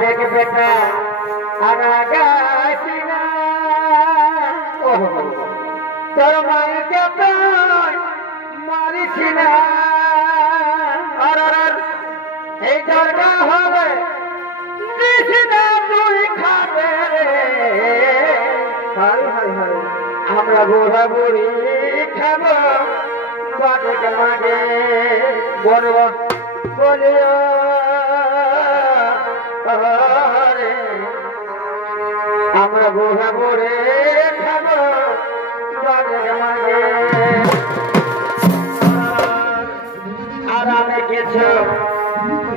দেখবে না আগাছি না তোর মাইকে তো মারিছি না আর এই দরগা হবে তুই খাবে আমরা বুড়া বুড়ি খাবো মাঠে মাঠে বড় বলিও আমরা বুড়া বুড়ি খাবো মাঠে মাঠে আর আমি কিছু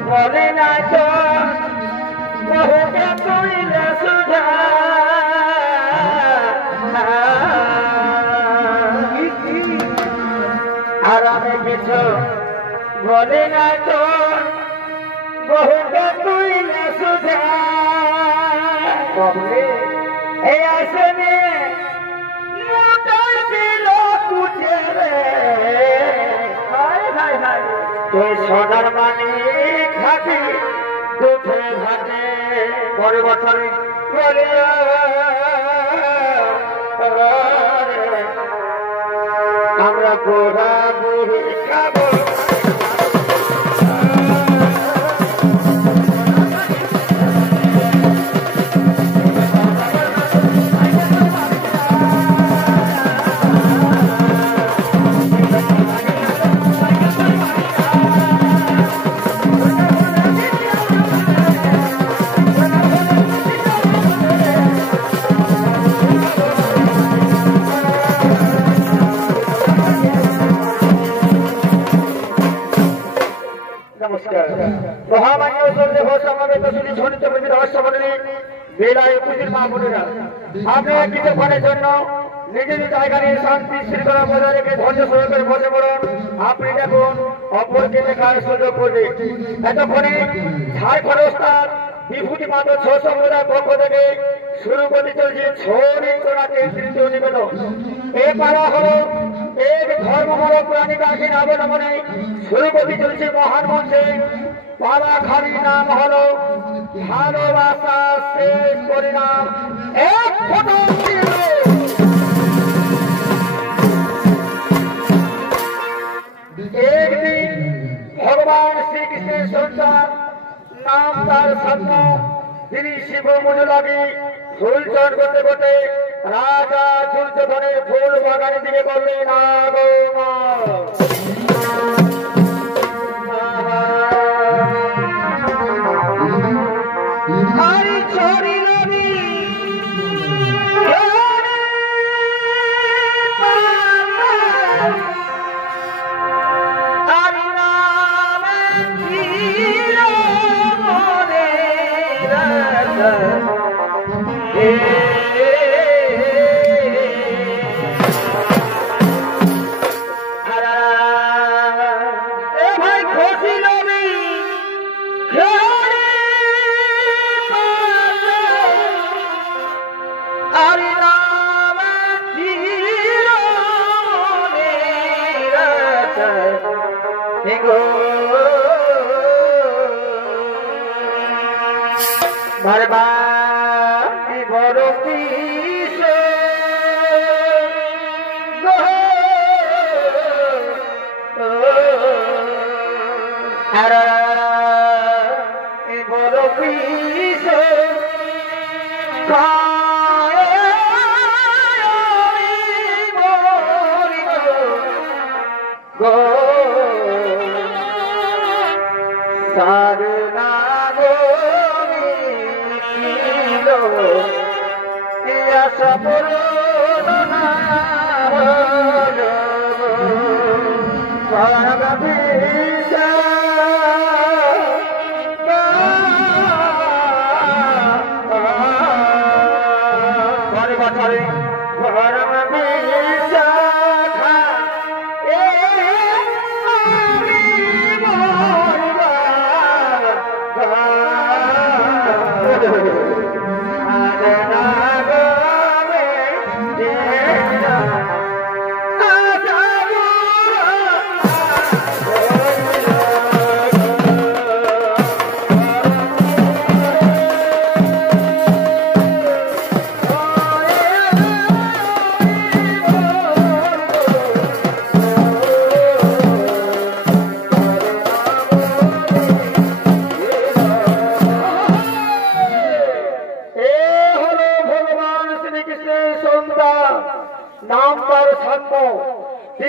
বলি না তো বহুকে তুইলে সুঝা আর আমি কিছু বলি না তো বহুকে তুইলে সুঝা এই আসনে মোটর দিল তুঝে রে তুই সোনার মানি খাবি দুধে ভাতে পরে বছরে বলে আমরা গোড়া বুড়ি খাবো কিছুক্ষণের জন্য নিজ নিজ জায়গায় শান্তি শৃঙ্খলা বজায় রেখে ধৈর্য সহকারে বসে পড়ুন। আপনি দেখুন অপরকে দেখার সুযোগ করবে। এতক্ষণে ঝাড়খণ্ড ওস্তাদ বিভূতি মাত্র 600 মুদ্রার পক্ষ থেকে শুরু করতে চলছে ছড়িনাথের তৃতীয় নিবেদন। এ পারা হলো এক ধর্মমূল প্রাণিক আইন অবলম্বনে শুরু করতে চলছে মহান মঞ্চে পালাখানির নাম হলো ভালোবাসা শেষ পরিণাম। এক ফটো একদিন ভগবান শ্রীকৃষ্ণের সন্তান নাম তার সত্য তিনি শিব মনুলাগি ফুল চয়ন করতে করতে রাজা দুর্যোধনের ফুল বাগানের দিকে বললেন আগমা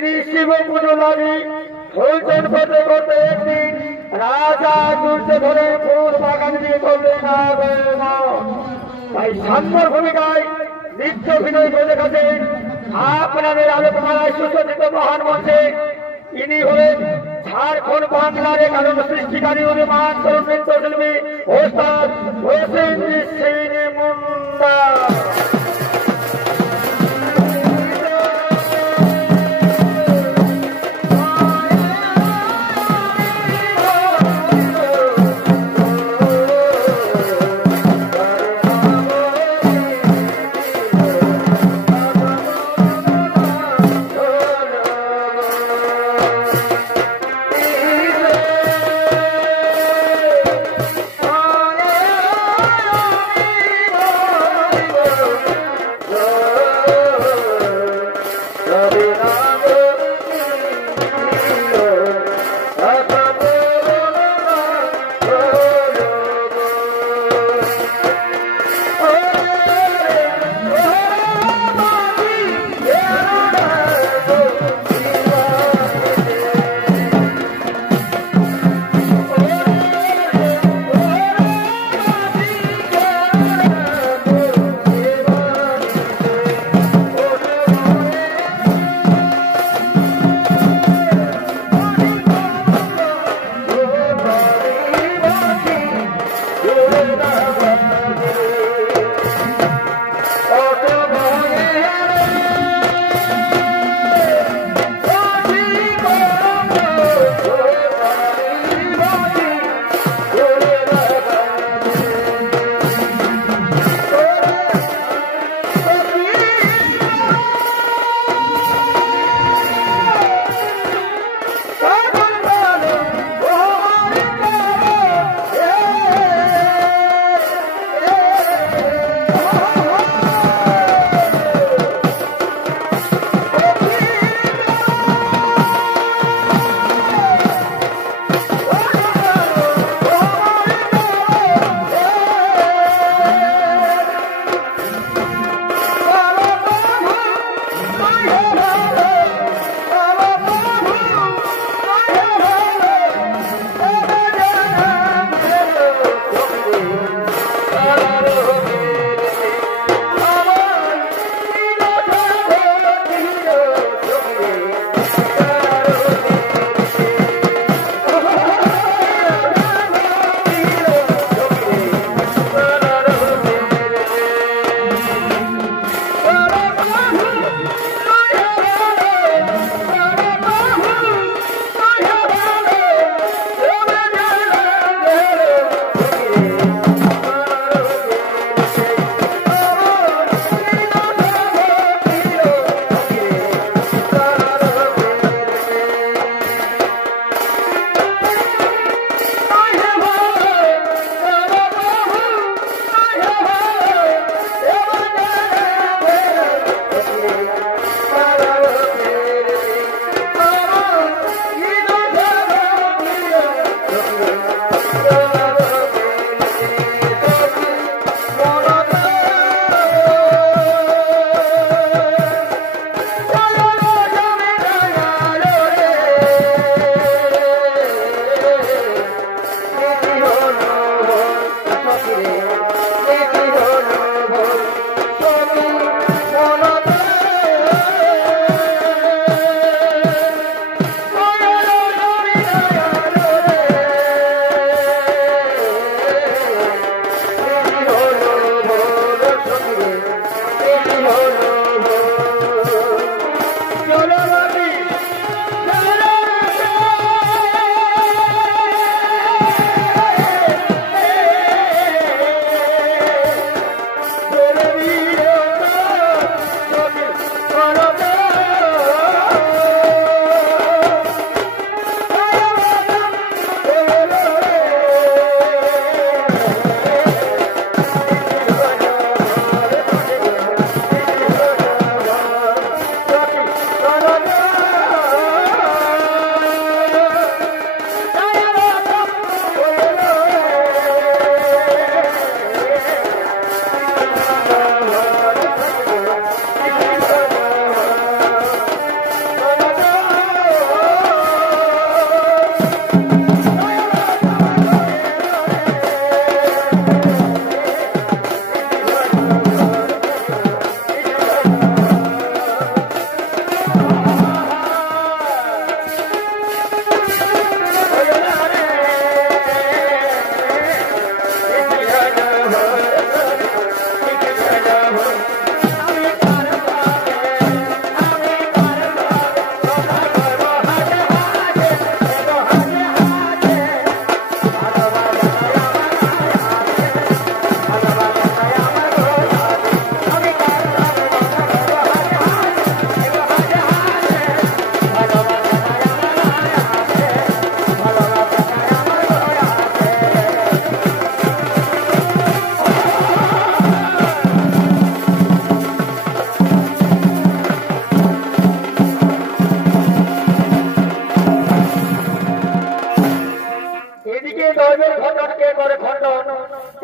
তিনি শিব পুজো লাগি হইচন করতে করতে একদিন রাজা দুর্যোধনে ফুল বাগান দিয়ে করলেন তাই সাম্যর ভূমিকায় নৃত্য অভিনয় করে দেখাচ্ছেন আপনাদের আলোচনায় সুসজ্জিত মহান মঞ্চে ইনি হলেন ঝাড়খণ্ড বাংলার কারণ সৃষ্টিকারী অভিমান নৃত্যশিল্পী ওস্তাদ হোসেন সিং মুন্ডা।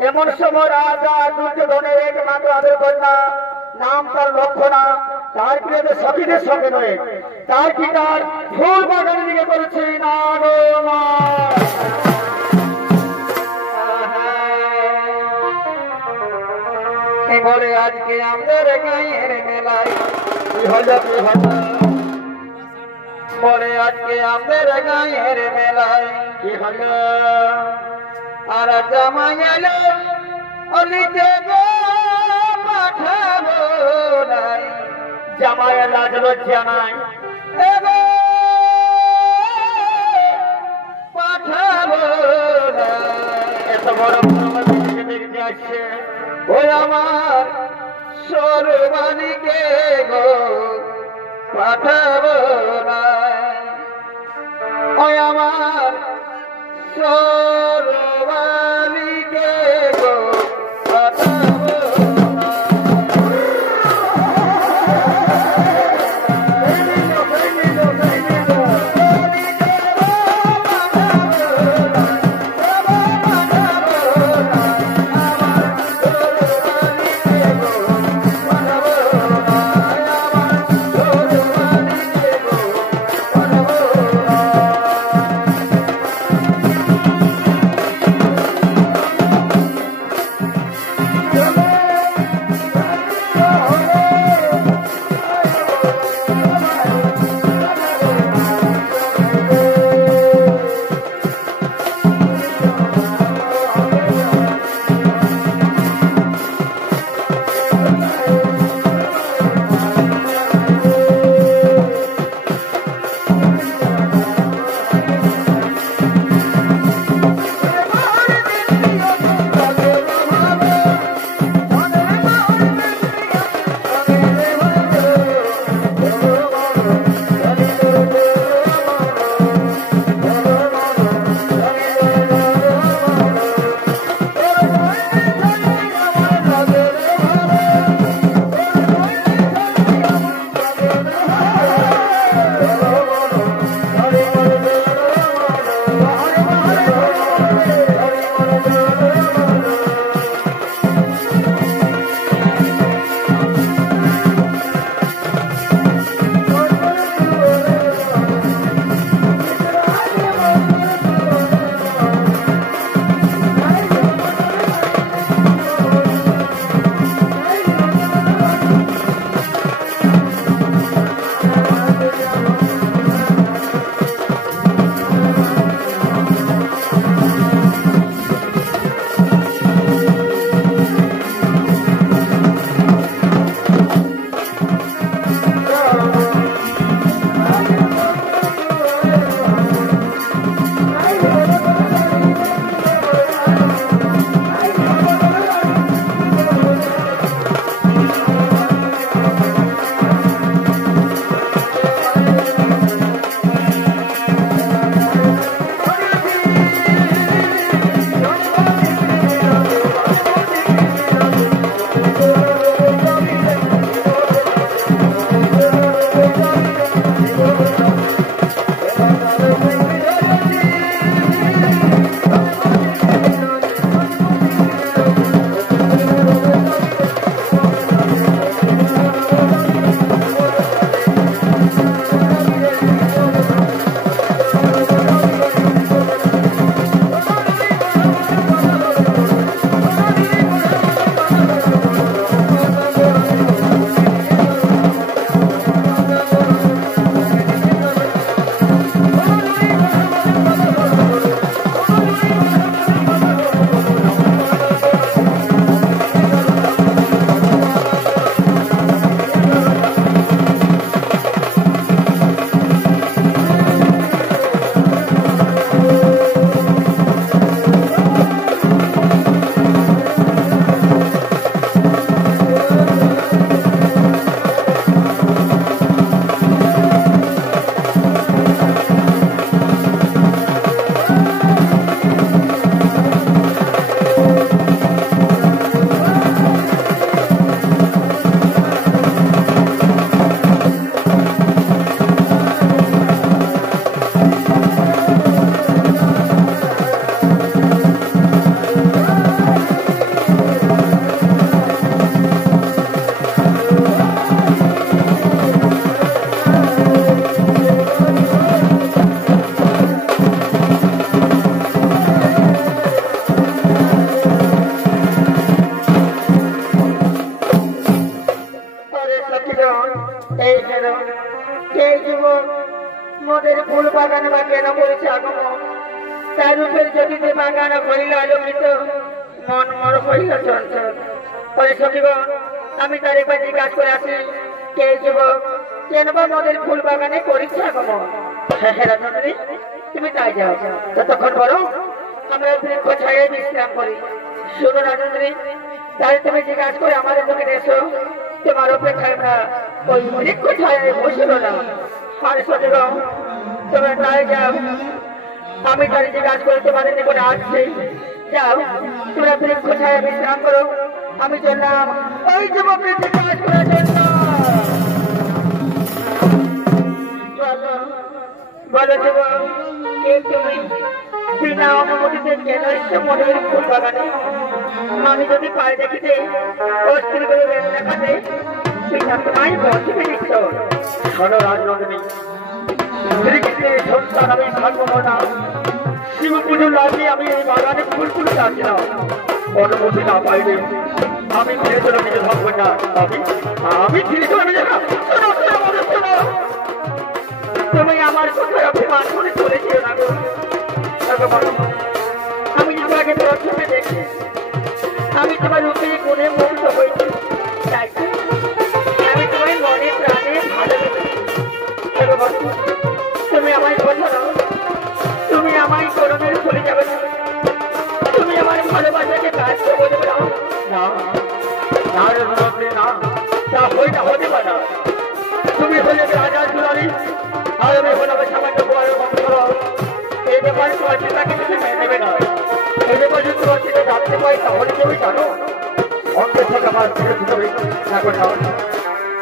এমন সময় রাজা দুর্যোধনের একমাত্র আদর কন্যা, নাম তার লক্ষণা, তার প্রিয়দের সখীদের সঙ্গে নয়, তার পিতার ফুল বাগানের দিকে করেছে না গো মা। বলে আজকে আমাদের গায়ের মেলায় কি হলো কি হলো, বলে আজকে আমাদের গায়ের মেলায় কি হলো, আর জামাই এলো অলিতে গো পাঠাবো নাই, জামাই লাজ লজ্জা নাই এগো পাঠাবো নাই, এত বড় দেখতে আসছে ওই আমার সরবানিকে গো পাঠাবো নাই, ওই আমার সরবানিকে গো পাঠাবো মদের ফুল বাগান বা কেন করেছে আগমন তার রূপের জ্যোতিতে বাগান হইল আলোকিত মন মর হইল চঞ্চল ফলে সখীগণ আমি তার একবার জিজ্ঞাসা করে আসি কে যুবক কেন বা মদের ফুল বাগানে করেছে আগমন হ্যাঁ রাজনন্দিনী তুমি তাই যাও ততক্ষণ বলো আমরা বৃক্ষ ছায়ায় বিশ্রাম করি শুনো রাজনন্দিনী তাই তুমি জিজ্ঞাসা করে আমাদের মুখে এসো তোমার অপেক্ষায় আমরা ওই বৃক্ষ ছায়ায় বসে রইলাম আরে সখীগণ তোমরা তাই যাও আমি তাই জিজ্ঞাসা করে তোমাদের নিকটে আসছি যাও তোমরা বৃক্ষ ছায়ায় বিশ্রাম করো আমি চললাম ওই যুবকের জিজ্ঞাসা করার জন্য বলো যুবক কে তুমি বিনা অনুমতিতে কেন এসছো মনের ফুল বাগানে আমি যদি পায়ে দেখিতে অস্থির করে দেখাতে সেটা তোমায় বসবে দিচ্ছ শোনো রাজনন্দিনী শ্রীকৃষ্ণের সন্তান আমি ভাগ্যমনা শিব পুজোর লাগে আমি এই বাগানে ফুল ফুল চাচ্ছিলাম অনুমতি না পাইলে আমি ফিরে চলে নিজে থাকবো না আমি ফিরে চলে নিজে তুমি আমার কোথায় অভিমান করে চলে যেও না আমি তোমাকে প্রথমে দেখি আমি তোমার রূপে গুণে মুগ্ধ হয়েছি তাই আমি তোমার মনে প্রাণে ভালোবেসেছি তুমি আমায় বলো তুমি আমায় করণের চলে যাবে না তুমি আমার ভালোবাসাকে কাজ করে বলবে না না তা হতে পারে না তুমি হলে রাজা দুলারি আর আমি হলাম সামান্য বড় বংশ এই ব্যাপারে তোমার পিতাকে তুমি মেনে নেবে না এই ব্যাপারে যদি তোমার পিতা জানতে পারি তাহলে কেউই জানো অন্তর থেকে আমার না করে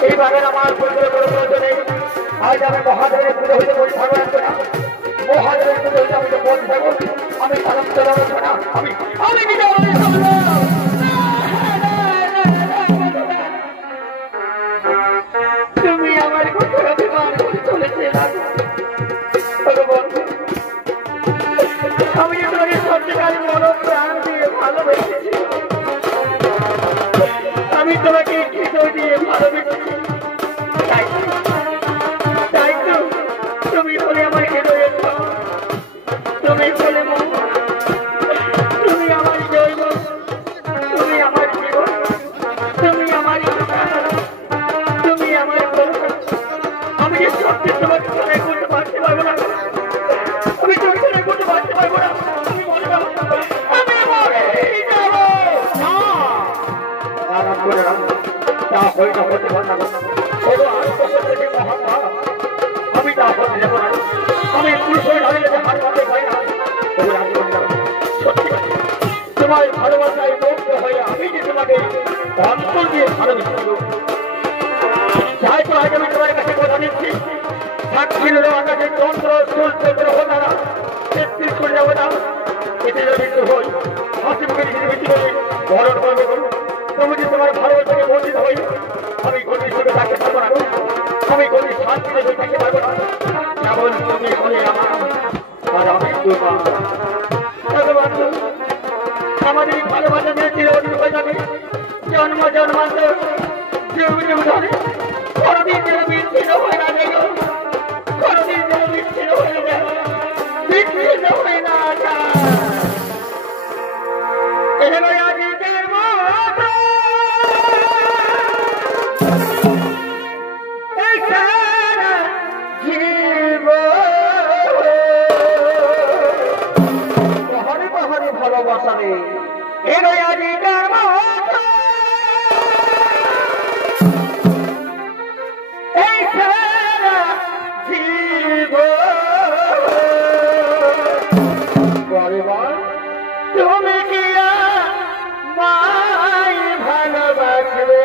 এই বাগান আমার পরিবারের বড় প্রয়োজন নেই আজ আমি মহাদেবের পুজো হইতে বলি ভালো রাখবো না মহাদেবের পুজো হইতে আমি তো বলতে থাকবো আমি পালন করে রাখবো না আমি নিজে তুমি আমার কথা অভিমান করে চলেছে আমি তোমাকে সত্যিকারের মন প্রাণ দিয়ে ভালোবেসেছি আমি তোমাকে হৃদয় দিয়ে ভালোবেসেছি তাই তো তুমি বলে আমার হৃদয়ে তুমি বলে তুমি আমার জৈব তুমি আমার জীবন তুমি আমার তুমি আমার আমি যে সত্যি তোমাকে মনে করতে পারতে পারবো না আমি তোমাকে মনে করতে পারতে পারবো না আমি মরে যাবো আমি মরে যাবো তা হইতে হতে পারে না আমি তা হতে যাবো না আমি পুরুষ হয়ে দাঁড়িয়ে হার মারতে পারি না সত্যি তোমার ভালোবাসায় মুক্ত হয়ে আমি যে তোমাকে অন্তর দিয়ে ভালোবেসে হয়তো আজ আমি তোমার কাছে কথা দিচ্ছি সাক্ষী আকাশের চন্দ্র সূর্য গ্রহ দ্বারা তেত্রিশ করে যাবো না এতে যদি হই হাসি মুখে বেশি বলে ভরণ করবে করুন তুমি যদি তোমার ভালোবাসাকে বঞ্চিত হই আমি গভীর সুখে থাকতে পারবো না আমি গভীর শান্তিতে হয়ে থাকতে পারবো না কেমন তুমি হলে আমার আর আমি আমাদের ভালোবাসা নিয়ে চিরদিন হয়ে যাবে জন্ম জন্মান্তর ধরে কোনদিন যেন বিচ্ছিন্ন হয়ে না গেল কোনদিন যেন বিচ্ছিন্ন হয়ে গেল বিচ্ছিন্ন হয়ে না ভালোবাসা নেই তুমি কি আমায় ভালোবাসবে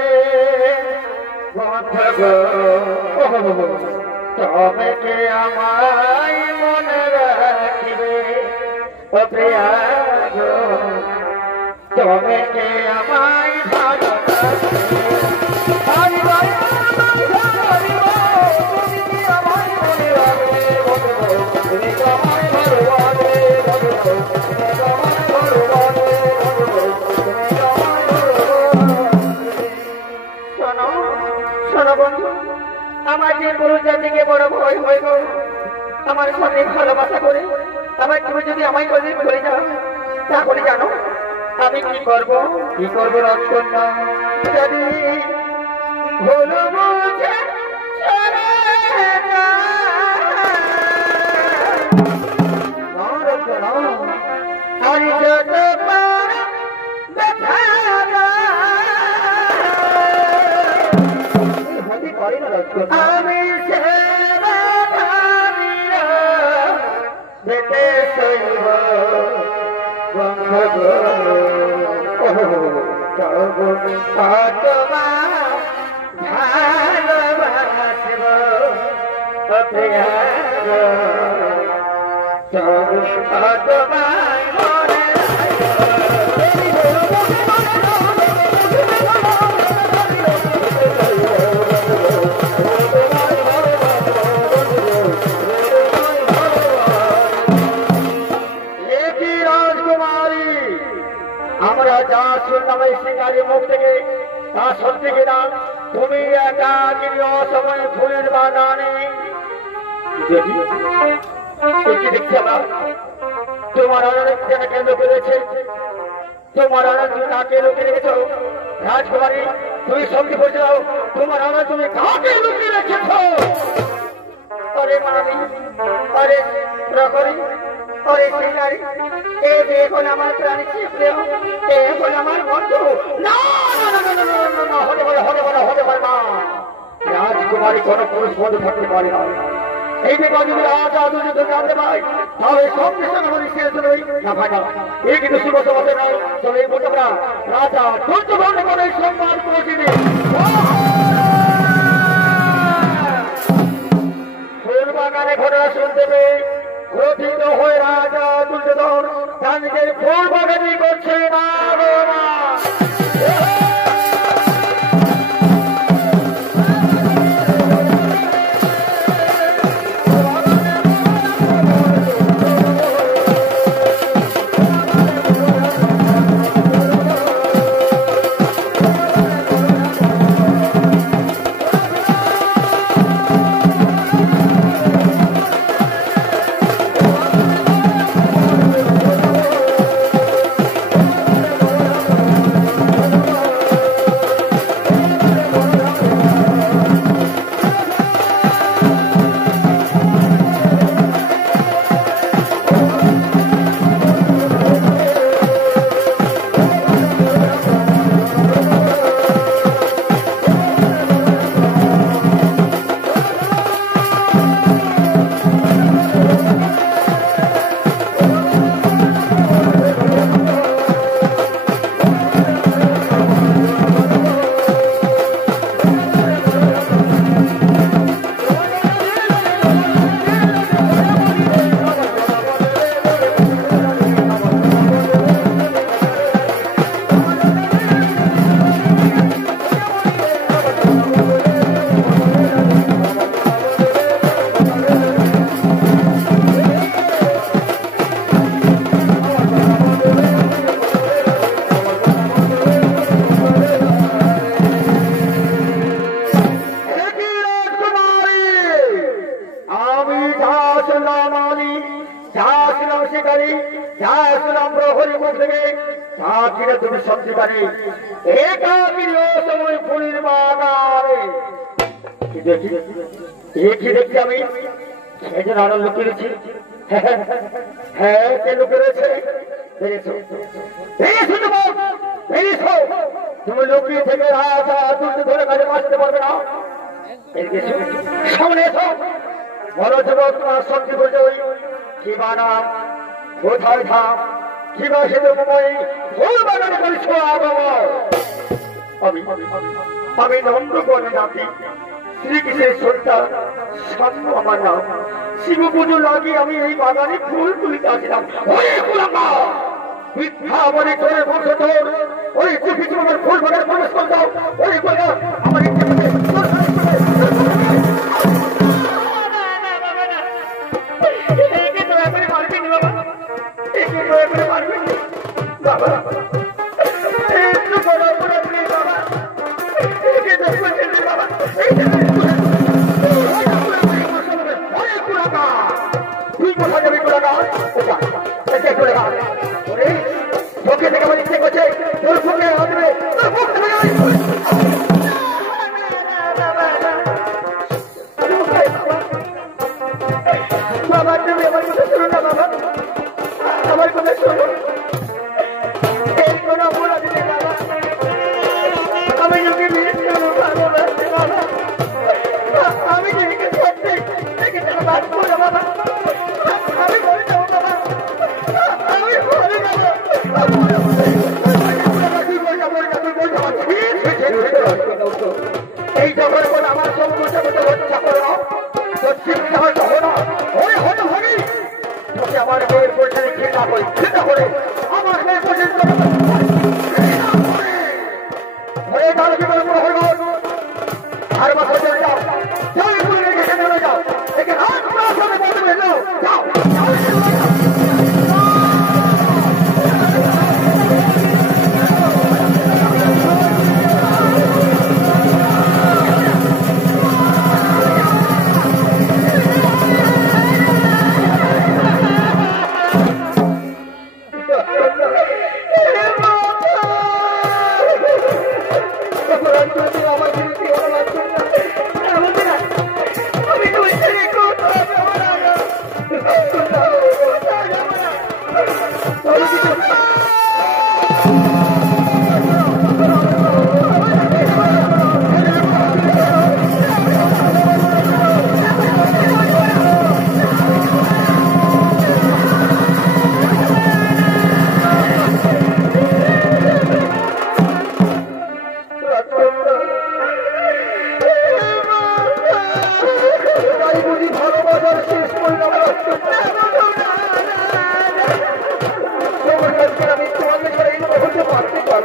তুমি কি আমায় মনে রাখবে ও প্রিয়া তুমি কি আমায় ভালোবাসবে আমার যে পুরুষ জাতিকে বড় ভয় হয়ে গেল আমার সাথে ভালোবাসা করে আবার তুমি যদি আমায় বলে চলে যাও তাহলে জানো আমি কি করবো রাজকন্যা যদি ভুল বুঝে চলে যাও আর যত আমি যেতে সইব ভালোবাসব আমরা যা শুনলাম এই সিঙ্গারি মুখ থেকে তা সত্যি কিনা তুমি একা অসময় ফুলের বাগানে দেখছি আমার তোমার অনেকখানে কেন্দ্র করেছে তোমার অনেক কাকে লুকিয়ে রেখেছ রাজকুমারী তুমি সত্যি বলতে দাও তোমার অনেক তুমি কাকে লুকিয়ে রেখেছ আরে মামি আরে প্রহরী আরে সিঙ্গারি এ এখন আমার প্রাণী চিপলেও এখন আমার বন্ধু না হতে পারে না রাজকুমারী কোনো পুরুষ বন্ধু থাকতে পারে না এই যে বাজুগুলো রাজা দুজন জানতে পাই তাহলে সব কিছু আমাদের শেষ নই না ভাই না এই কিন্তু শুভ সমাজে নয় তবে এই বলতে আমরা রাজা দুর্যোধন করে সম্মান পৌঁছে দিই ফুল বাগানে ঘটনা শুনতে পেয়ে ক্রোধিত হয়ে রাজা দুর্যোধন তার নিজের ফুল বাগানি করছে না দেখছি আমি সেদিন আনন্দ করেছি হ্যাঁ কে লুকে রয়েছে তুমি লুকিয়ে থেকে রাজা দুর্যোধনের কাছে বাঁচতে পারবে না সামনে এসো বড় যুবক তোমার সত্যি পরিচয় কি বা নাম কোথায় থাম কি বা সে ফুল বাগানে করেছ আমি নন্দগণে নাকি শ্রীকৃষ্ণের সন্তান সাম্য আমার নাম শিব পুজো লাগিয়ে আমি এই বাগানে ফুল তুলিতে আসলাম মিথ্যা বলে তোর বংশধর ওই চিঠি আমার ফুল বাগানে প্রবেশ করতে ওই বলে আমার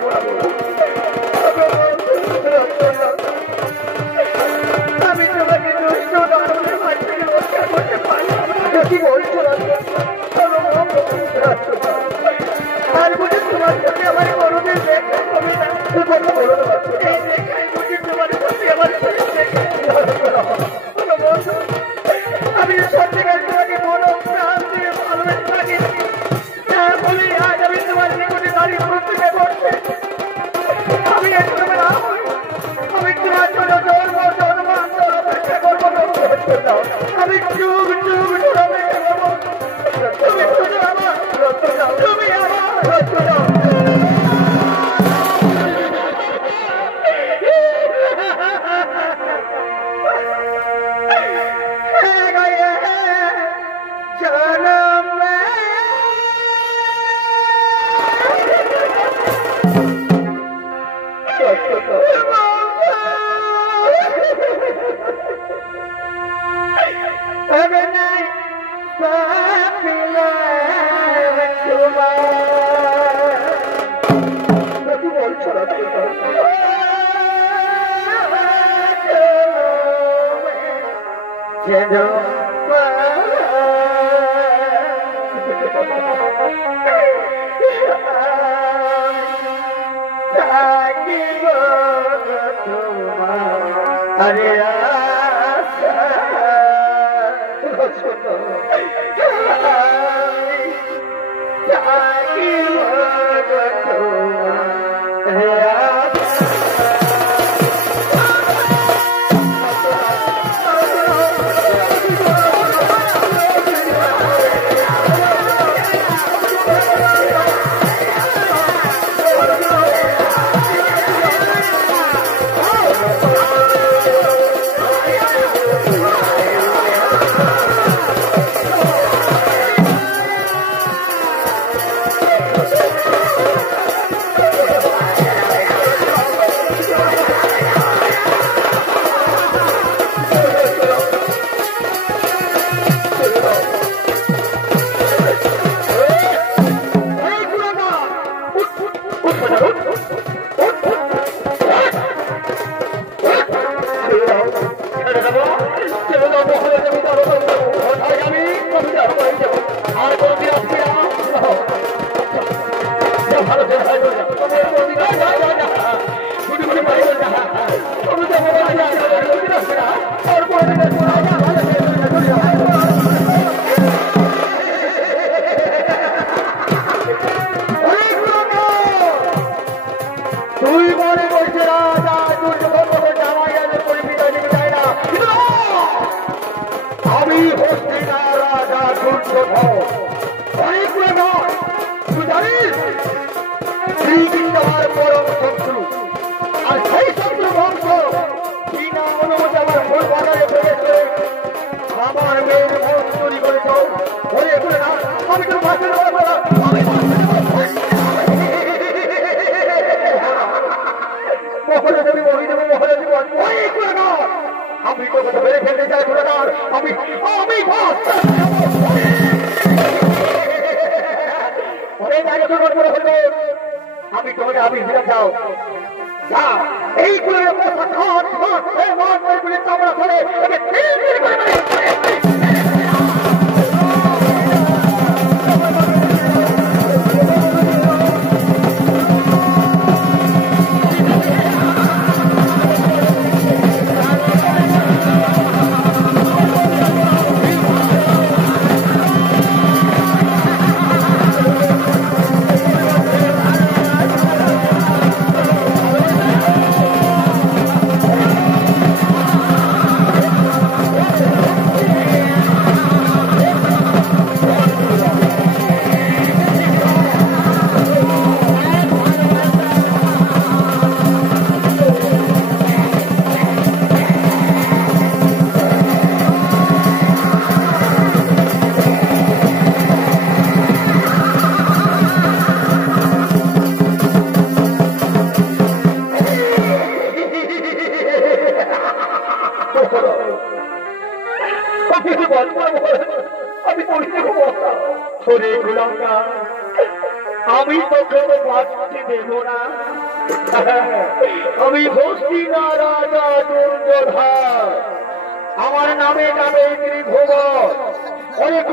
পারবো না। আমি তোমাকে দুষ্ট দানবের হাত থেকে রক্ষা করতে পারলাম না। কি বলছো আর বুঝে তোমার সাথে আমার বড়দের দেখা হবে না। এই দেখায় বুঝে তোমার সাথে আমার আমি সত্যিকার তোমাকে মনো প্রাণ দিয়ে ভালোবেসে থাকি। বলি আজ আমি তোমার নিকটে দাঁড়িয়ে প্রতিজ্ঞা করছি, আমি একদমে না হই, আমি তোমার জন্য জন্মান্তর অপেক্ষা করবো না। আমি যুগ যুগ ধরে অপেক্ষা করবো। তুমি শুধু আমার, তুমি আমার আমি তোকে বাঁচতে দেব না। আমি হস্তি না রাজা দুর্যোধন, আমার নামে নামে ত্রিভুবন। অনেক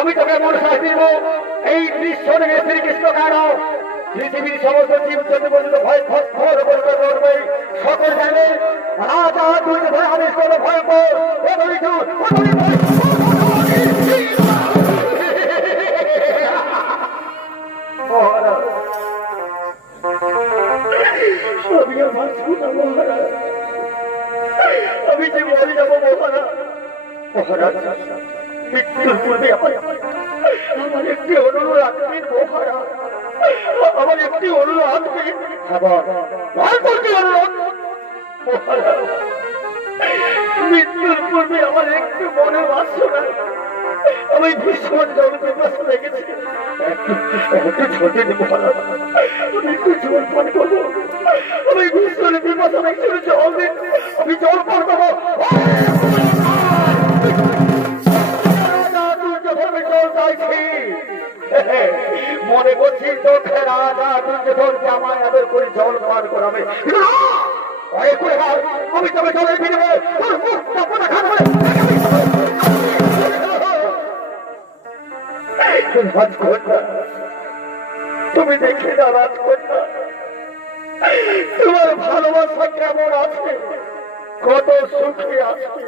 আমি তোকে মনে শাস্তি দেব। এই দৃশ্য থেকে শ্রীকৃষ্ণ কেন পৃথিবীর সমস্ত জীব জন্তু পর্যন্ত ভয় ভর করবে। সকল জানে রাজা দুর্যোধন আদেশ করবে ভয়ঙ্কর। আমি আমার সোনা মহারাজ, আমি যে মরে যাবো মহারাজ। মহারাজ মৃত্যুর পূর্বে আমার একটি অনুরোধ রাখবেন মহারাজ, আমার একটি অনুরোধ রাখবেন। অনুরোধ মহারাজ, মৃত্যুর পূর্বে আমার একটু মনে বাসনা, আমি ভীষণ জগতে বাসা রেখেছি, একটু ছোটে দেব মহারাজ, আমি একটু জল পান করবো। আমি ভীষণ বিপদ রেখেছি, জল দিন, আমি জল পান করবো। জল চাইছি, মনে করছি তোকে রাজা দুর্যোধন জামাই আদর করে জল পান করাবে। আমি তবে জলের বিনিময়ে রাজকন্যা, তুমি দেখে না রাজকন্যা, তোমার ভালোবাসা কেমন আছে, কত সুখে আছে।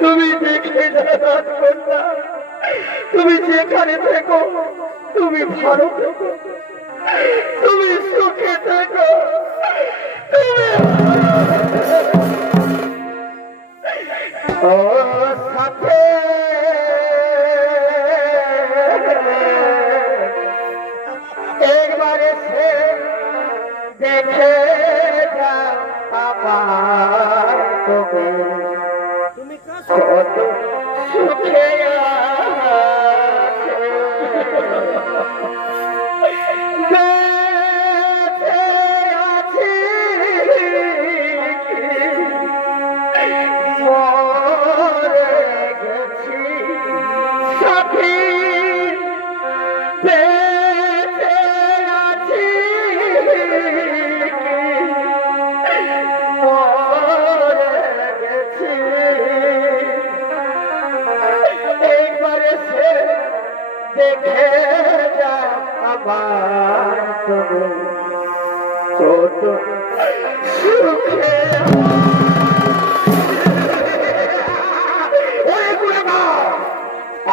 তুমি দেখে না রাজকন্যা, তুমি যেখানে থেকো তুমি ভালো থেকো, তুমি সুখে থেকো, তুমি সাথে একবারে সে দেখে আমার তুমি কত সুখে দেখে যা আবার কত সুখে।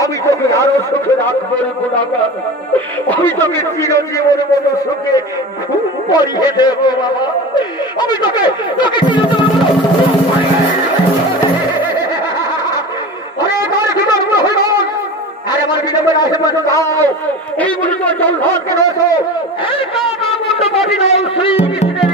আমি তোকে আরো সুখে রাখবো, আমি তোকে চিরজীবনের মতো সুখে ঘুম পড়িয়ে দেবো বাবা। আমি তোকে আমার বিলম্বের আশেপাশে দাও, এই মুহূর্তে জল ভাত কেন পাঠি দাও শ্রীকৃষ্ণের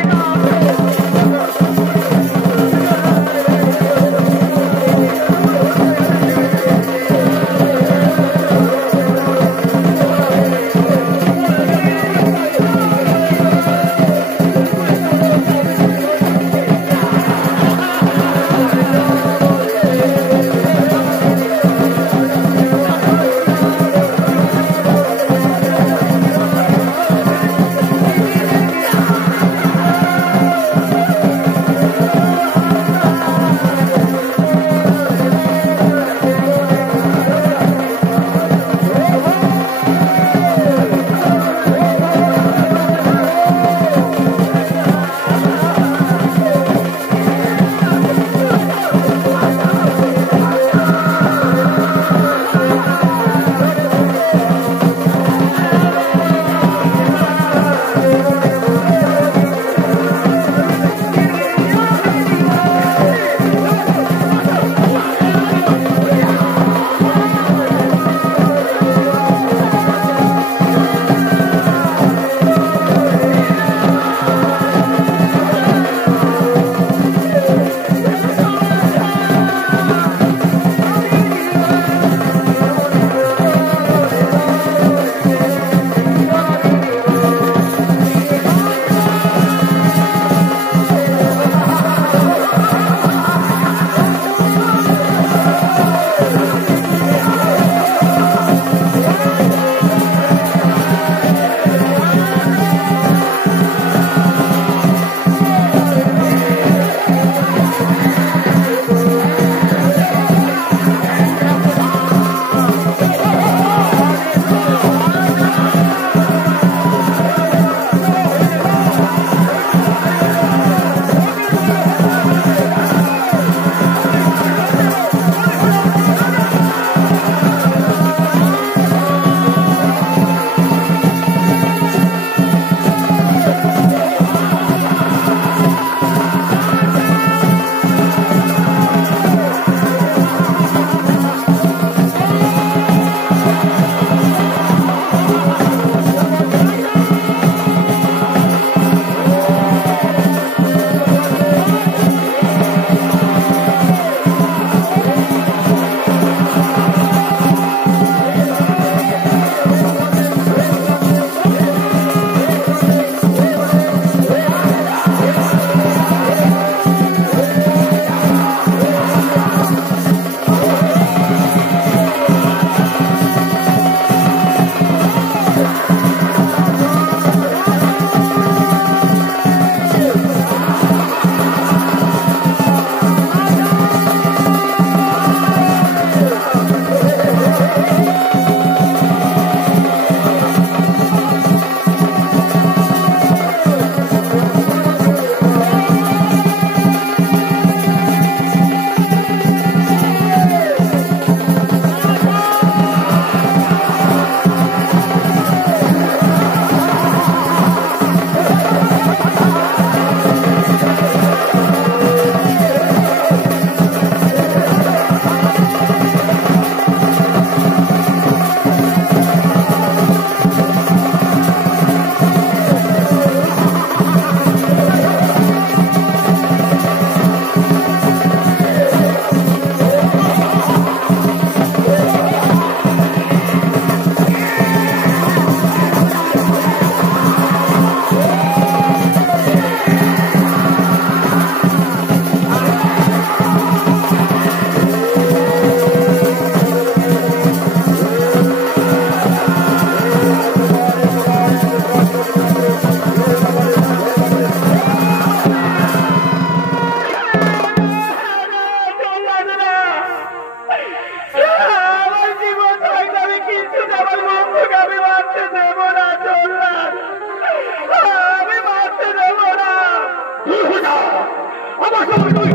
আমার সময় তুই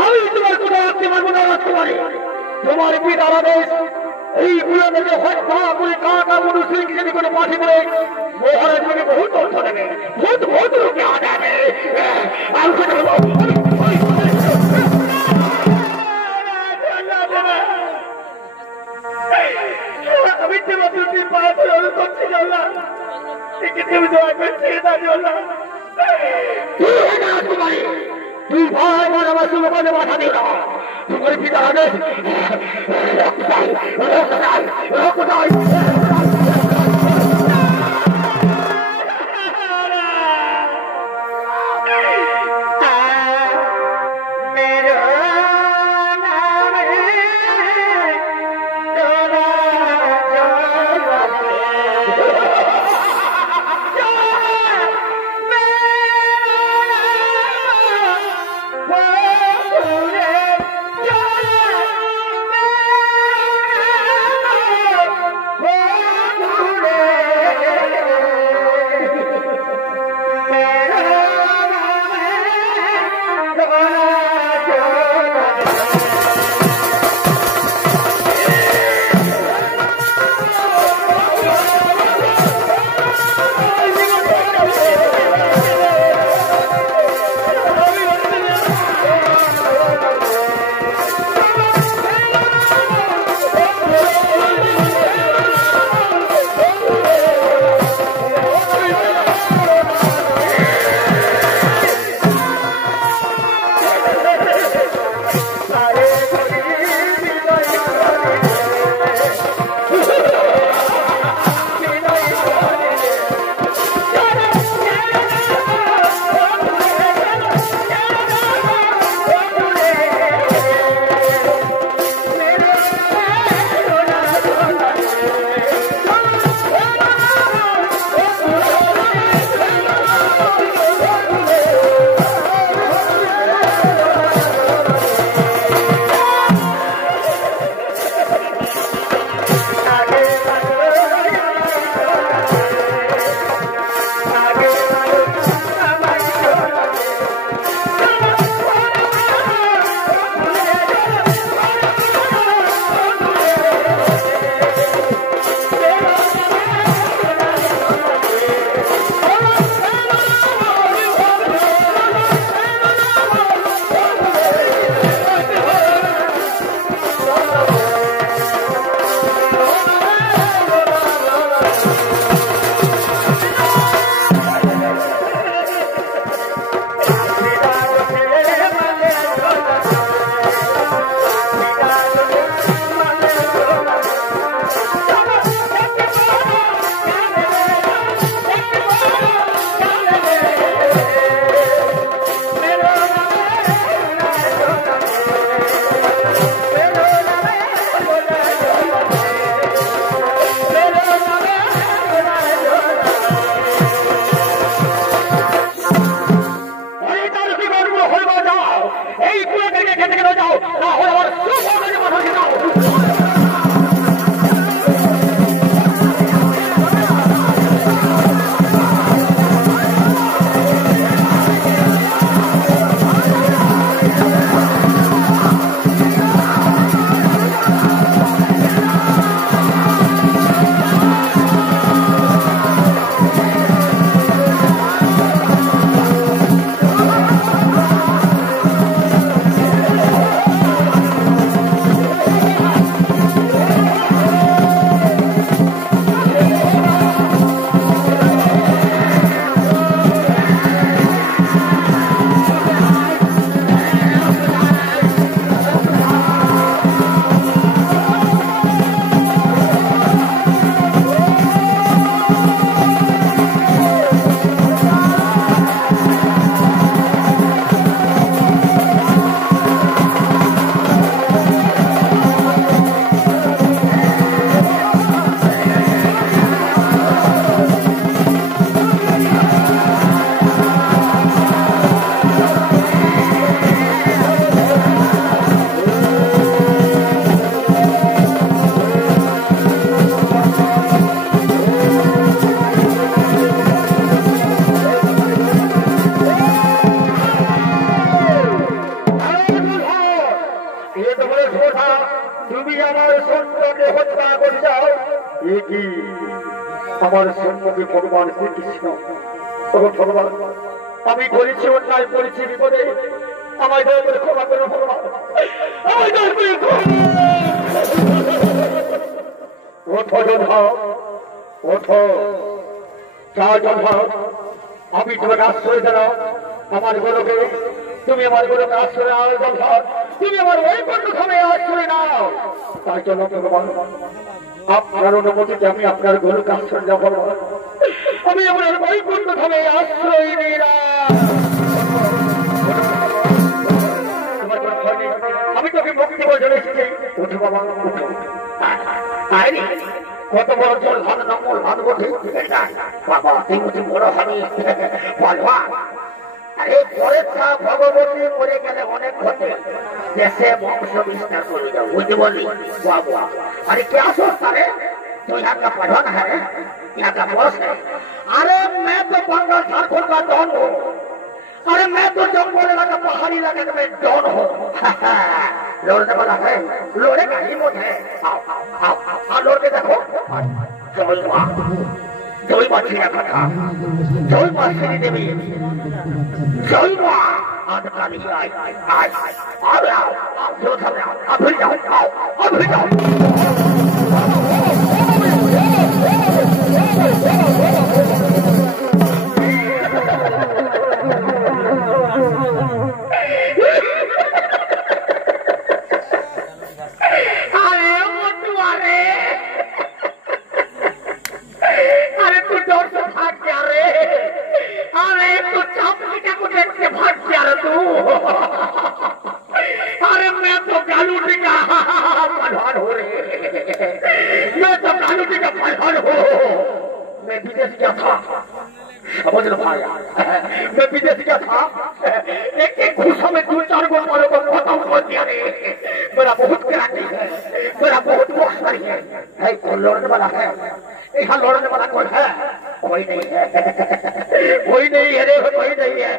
আমি তোমার কোনো রাখতে পারবো না রাজকুমারী। তোমার পিতার আদেশ এই গুলোকে হত্যা করে কাকা মনুষ্য যদি কোনো মাঠে করে মহারাজ থেকে বহুত অর্থ দেবে, বহুত বহুত লোকে আদাবে। আমি তোমার দুটি পা ধরে অনুরোধ করছি না, তুমি দয়া করে ছেড়ে দাও না। তুই ভয় আমার আমার সুমনে মাথা দিল তোমার পিতা আদেশ হত্যা করে যাও। এ কি আমার সম্মুখে ভগবান শ্রীকৃষ্ণ? তখন ভগবান, আমি করেছি অন্যায়, করেছি বিপদে, আমায় দয়া করে ক্ষমা করো ভগবান, আমায় দয়া করে ওঠো যোদ্ধা, ওঠো যা যোদ্ধা, আমি তোমাকে আশ্রয় দিলাম আমার গৌরবে, তুমি আমার গৌরবে আশ্রয় নাও যোদ্ধা, তুমি আমার বৈকুণ্ঠ ধামে আশ্রয় নাও। তাই জন্য ভগবান আপনার অনুমতিতে আমি আপনার গৌরবকে আশ্রয় দেব, আমি আমার বৈকুণ্ঠ ধামে আশ্রয় নিলাম। আমি তোকে মুক্তি বলে এসেছি, উঠো বাবা উঠো। কত বড় জল ভালো নম্বর ভালো বটে বাবা, তুই মুঠি বড় হানি বলবা। আরে পরেরটা ভগবতী মরে গেলে অনেক ঘটে, দেশে বংশ বিস্তার করে যাও, বুঝতে বললি বাবা। আরে কে আসো তারে, তুই একটা प्रधान है, यहाँ का बॉस है। अरे मैं तो बंगाल झारखंड का डॉन हूँ, अरे मैं तो जंगल इलाका पहाड़ी इलाके में डॉन हूँ। लौटने वाला है, लौटेगा ही मुझे। आओ आओ आओ लौट के देखो। जय माँ छिया कथा, जय माँ श्री देवी, जय माँ आदकाली आई आई आओ आओ जो सामने आओ, अभी जाओ आओ अभी जाओ। मैं विदेश गया था, समझ लो भाई, मैं विदेश गया था, एक घूसा में 2-4 गो मारो को खत्म कर दिया रे। मेरा बहुत कराटी है, मेरा बहुत बॉक्सर है, कौन लड़ने वाला है? यहाँ लड़ने वाला कौन है? कोई नहीं है, कोई नहीं है रे, कोई नहीं है।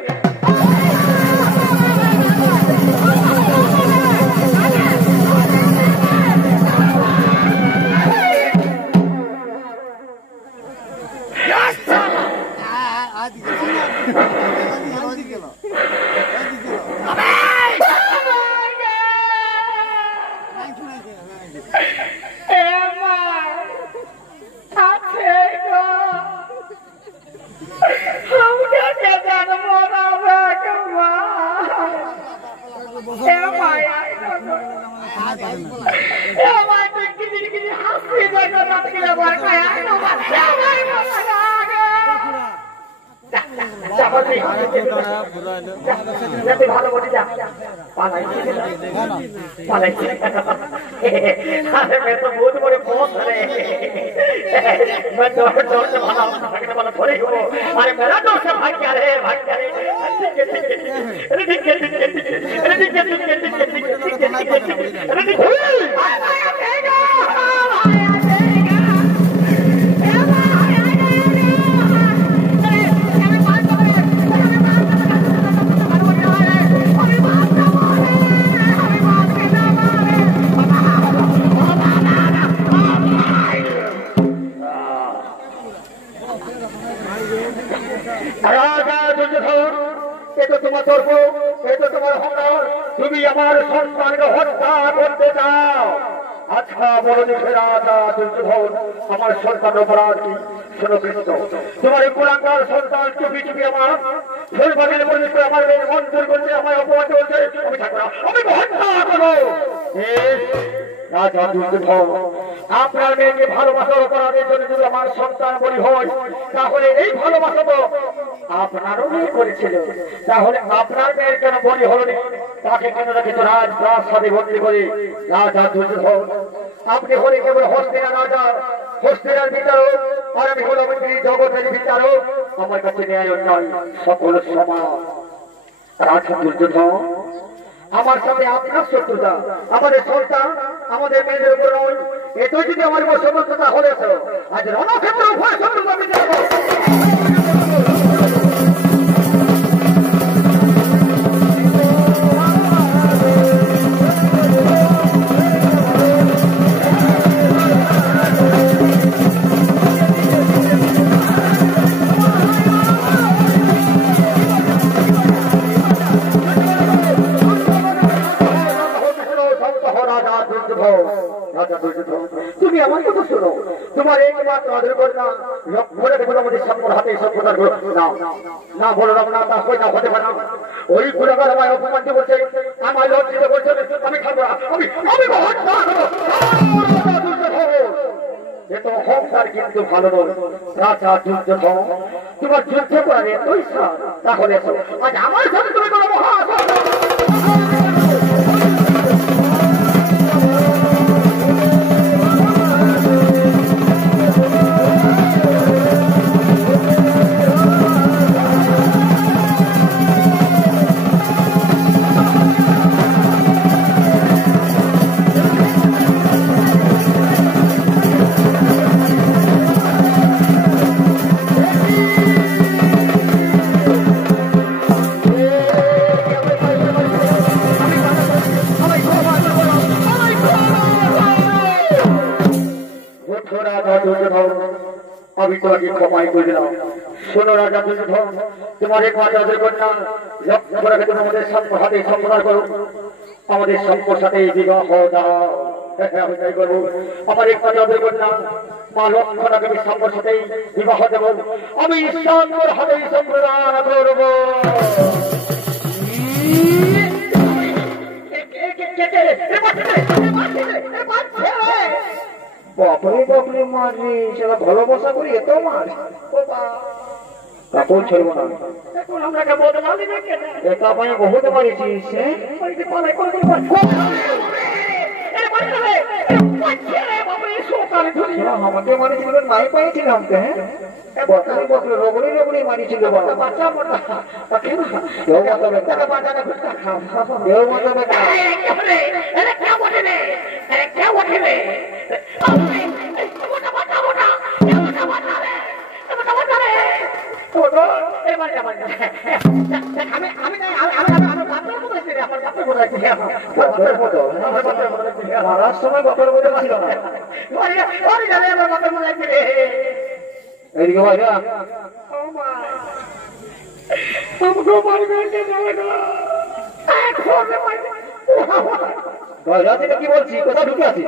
ভালো বলি যা পালাই পালাই मैं तो बहुत बड़े बहुत है, मैं तो डर से भागा भागने वाला थोड़ी हूँ। अरे मेरा डर से भाग क्या रे, भाग क्या रे। তুমি আমার সন্তানকে হত্যা করতে চাও? আচ্ছা বলো দেখে রাজা দুর্যোধন, আমার সন্তান অপরাধ কি? শোনো কৃষ্ণ, তোমার এই কুলাঙ্গার সন্তান চুপি চুপি আমার ফুলবাগের মধ্যে আমার মন্ত্র করছে, আমার অপরাধ করছে, আমি থাকবো না, আমি হত্যা করবো। রাজা দুর্যোধন, আপনার মেয়েকে ভালোবাসার অপরাধের জন্য যদি আমার সন্তান বলি হয়, তাহলে এই ভালোবাসা তো আপনারও মেয়ে করেছিল, তাহলে আপনার মেয়ের কেন বলি হল না? তাকে কেন রেখেছ রাজপ্রাসাদে বন্দী করে? রাজা দুর্যোধন, আপনি হলে কেবল হস্তিনার রাজা, হস্তিনার বিচারক, আর আমি হলাম জগতের বিচারক। আমার কাছে ন্যায় অন্যায় সকল সমান। রাজা দুর্যোধন, আমার সাথে আপনার শত্রুতা, আমাদের সন্তান, আমাদের মেয়েদের উপর নয়, এটাই যদি আমার উপর শত্রুতা হলে তো আজ রণক্ষেত্র ভয় শত্রুতা আমি দেব। শোনো, তোমার একমাত্র আদর করে না লক্ষ্য রেখে তুমি আমাদের সম্পদ হাতে সম্পদার না বলো না তা হয় না, হতে পারে না। ওই গুণাগার আমায় অপমান করছে, আমায় লজ্জিত করছে, আমি খাবো না, আমি এত অহংকার কিন্তু ভালো নয়। রাজা দুর্যোধন, তোমার যুদ্ধ করার এতই সাধ, তাহলে আজ আমার সাথে তুমি কোনো আমি তোমাকে ক্ষমাই করে দিলাম। শোনো রাজা দুর্যোধন, তোমার একমাত্র আদর কন্যা লক্ষ্য রেখে তুমি আমাদের হাতে সম্প্রদান করো, আমাদের সম্পর সাথে বিবাহ দাও। আমি তাই করবো। আমার একমাত্র আদর কন্যা মা লক্ষ্য রাখে আমি সম্পর সাথেই বিবাহ দেব, আমি ঈশ্বর হাতে সম্প্রদান করবো। বাপরে বাপরে মারি, সেটা ভালোবাসা করি এত মার কাপড় ছাড়বো না। একা পায়ে বহুত মারিছিস, আমাকে মারিছিল নাই পাইছিলাম কে, বছরে বছরে রগড়ি রগড়ি মারিছিল। কেউ মতো বেটা মারার সময় বাপের মধ্যে ছিল না। এদিকে ভাইরা কি বলছি, কোথাও ঢুকে আছি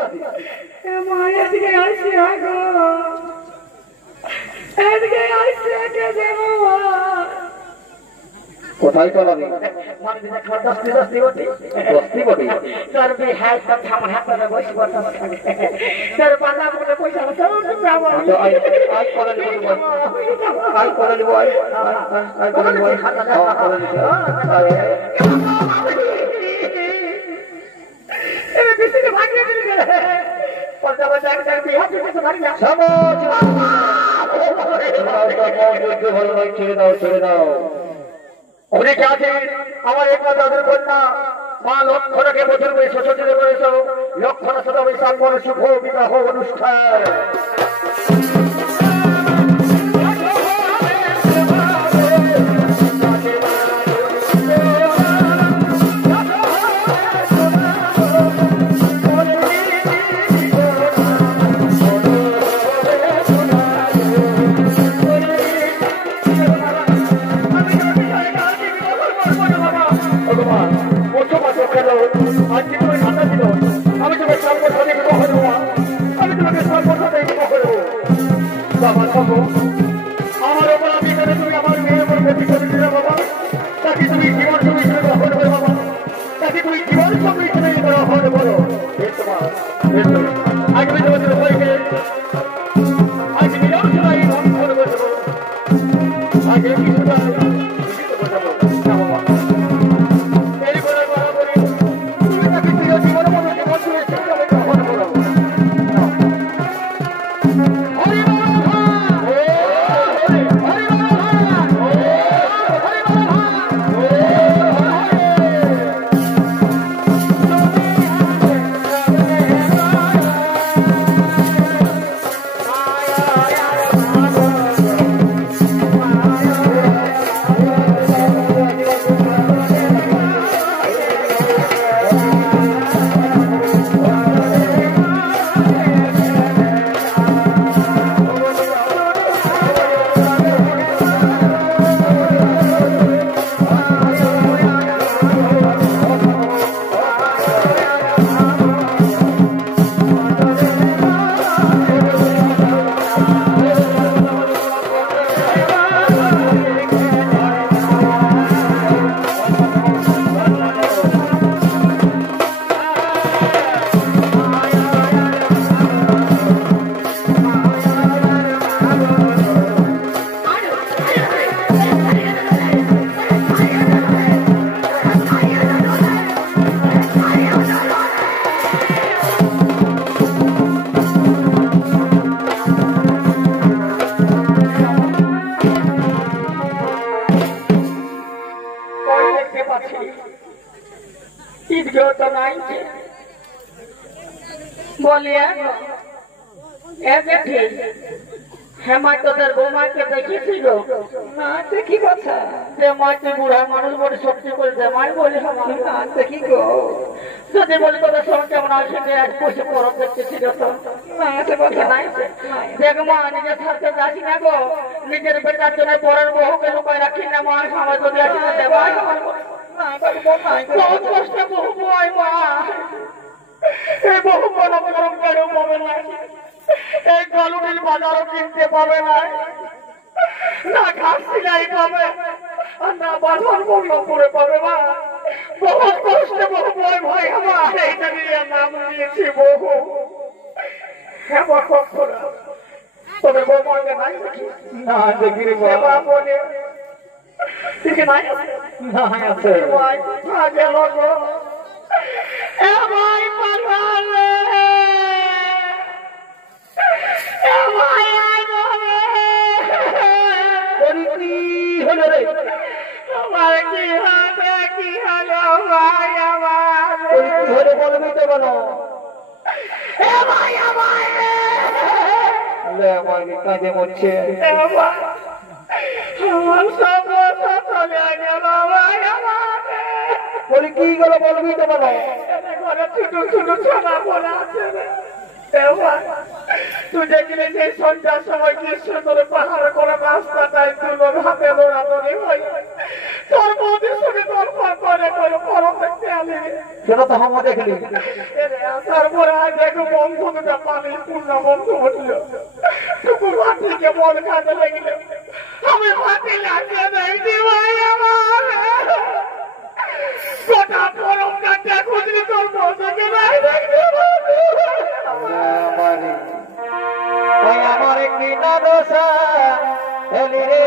কোথায় পালাবি? ছেড়ে দাও ছেড়ে দাও। অনেকে আছে আমার একমাত্র আদর কন্যা মা লক্ষ্মণকে বছর বয়স সচেতন করেছ, লক্ষ্মণ সদা সাম্বর শুভ বিবাহ অনুষ্ঠান। আমার ওপর আমি এখানে তুমি আমার মেয়ের উপর প্রতিশোধ দিলে বাবা, তাকে তুমি জীবন সঙ্গী হিসেবে গ্রহণ করো বাবা, তাকে তুমি জীবন সঙ্গী হিসেবে গ্রহণ করো। আগামী তোমাদের সবাইকে আজ নিরঞ্জনা এই গ্রহণ করে বসবো, আগে কিছুটা এই বলে বরাবরই তুমি তাকে প্রিয় জীবন মতো জীবন শুনে সেভাবে গ্রহণ করো। নাইছে বলিয়া একে হেমা তোদের বৌমাকে দেখিয়েছিল না দেখি কথা যে মাটি বুড়া মানুষ বলে শক্তি করে দেয় মাই বলি না দেখি গো যদি বলি তোদের সঙ্গে কেমন আসে আজ বসে পরব দেখতেছিল তো না সে কথা নাই দেখ মা নিজের থাকতে যাচ্ছি না গো নিজের বেটার জন্য পরের বহুকে লুকায় রাখি না মা সময় যদি আসি না দেবা বহুত কষ্ট বহু বই মা এই বহু বড় গরম কেউ পাবে না এই কালুটির বাজারও কিনতে পাবে না না ঘাস সিলাই পাবে আর না বাজার মূল্য করে পাবে মা বহুত কষ্টে বহু বই ভাই আমার এইটা নিয়ে নাম দিয়েছি বহু হ্যাঁ কখন তবে বৌমাকে নাই দেখি না দেখি রে বাবা বলে ঠিক নাই না আছে ভাই কোথা গেল গো এ ভাই পাগলে এ ভাই আইগো কি হলো রে আমার কি হবে কি হলো ভাই আমার কি হলো বলবি তো বলো এ ভাই আমার লে আমার কাঁদে মরছে এ ভাই আমার সব চলে গেল ভাই আমার বলি কি গেল বলবি তো বলো ঘরে ছোট ছোট ছোনা বলা আছে রে তুই দেখলে যে সন্ধ্যার সময় গ্রীষ্ম ধরে পাহাড় করে রাস্তাটায় তুলোর হাতে দৌড়াদৌড়ি হয় তোর বৌদির সঙ্গে দরকার করে পরম দেখতে আলি সেটা তো আমরা দেখলি তারপরে আজ দেখো বন্ধু দুটা পানি পূর্ণ বন্ধু উঠলো টুকু মাটিকে মন খাতে লাগলো আমি মাটি লাগিয়ে দেখছি ভাই আমার গোটা পরমটা দেখুনি তোর বন্ধুকে নাই দেখছি আমার একটি নাদশা এলি রে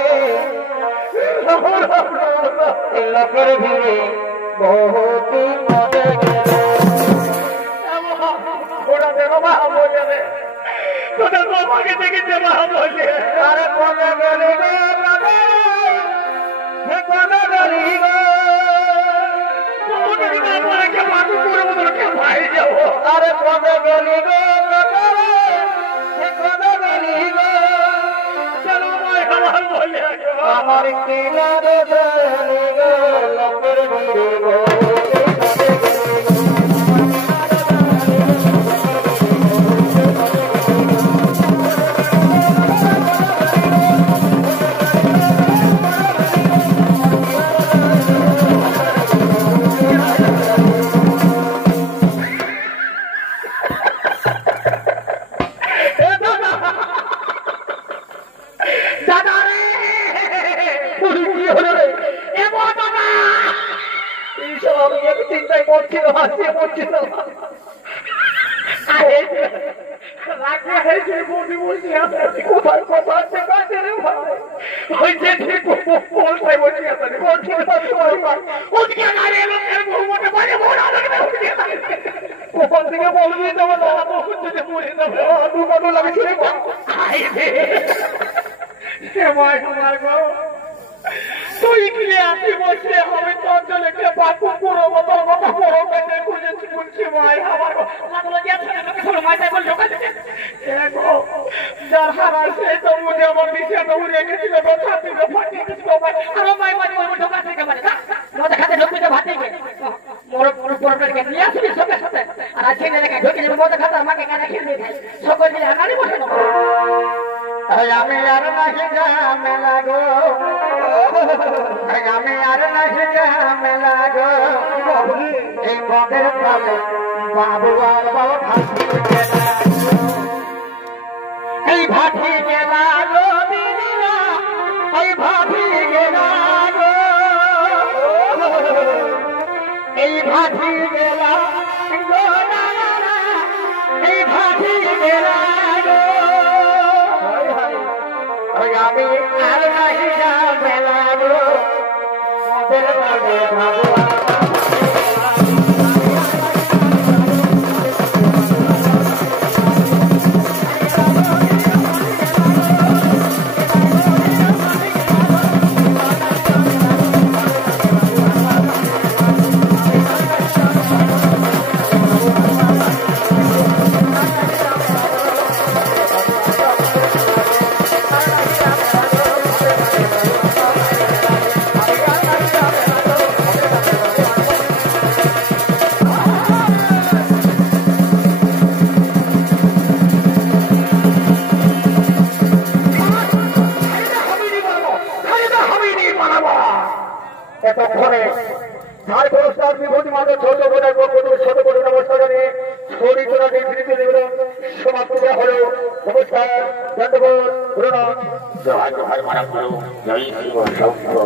লোকের ভিড়ে বহুটি মনে গেল ওরা দেখো মা বলে রে তোদের বাবাকে দেখেছে মা বলে আরে কোনে গেলি গো কোনে গেলি গো ওদের বাবাকে মাথু করে ওদেরকে ভাই যাবো আরে কোনে গেলি গো কোনে গেলি গো চলো ভাই আমার বলে আমার একটি নাদশা এলি গো লোকের ভিড়ে বহুটি চিন্তায় করছিল হাসিয়ে পড়ছিল কোথায় কোথায় সে কাছে রে ভাই ওই যে ঠিক কোথায় বসে আছে ওদিকে দাঁড়িয়ে লোকের বহুমতে বাজে মোড়া লাগবে কোন থেকে বলবি তো বলো বহুত যদি মরে যাবে দু কত লাগছিল ভাই আমার গো তুই গিয়ে আসি বসে আমি তোর জন্য কে বাকু পুরো মতো কথা পুরো পেটে খুঁজেছি বলছি ভাই আমার যার হারা সে তো মুঝে আমার নিচে তো উড়ে গেছিল ছাতি তো ফাটিয়ে গেছিল ভাই আমার মাই মানে ওই ঢোকা থেকে মানে মধ্যে খাতে ঢুকতে ভাতে গে মোর পুরো পেটে নিয়ে আসবি সঙ্গে সাথে আর আজকে লেখা ঢুকে যাবে মধ্যে খাতে আমাকে কানে খেয়ে দিয়ে সকল মিলে হানারি বসে নেবো আমি আর নাকি ঝামেলা গো আমি আর নাকি ঝামেলা গো এই মদের তালে বাবু আর বাবা ফাঁসি গেলা এই ভাটি গেলা গো দিদিরা এই ভাটি গেলা গো এই ভাটি গেলা গো এই ভাটি গেলা গো আমি আর নাহি ঝামেলা গো মদের তালে বাবু সমাপ্ত করা হলো। নমস্কার, ধন্যবাদ, প্রণাম। জয় জোহার মারা করো, জয় শিব শম্ভু।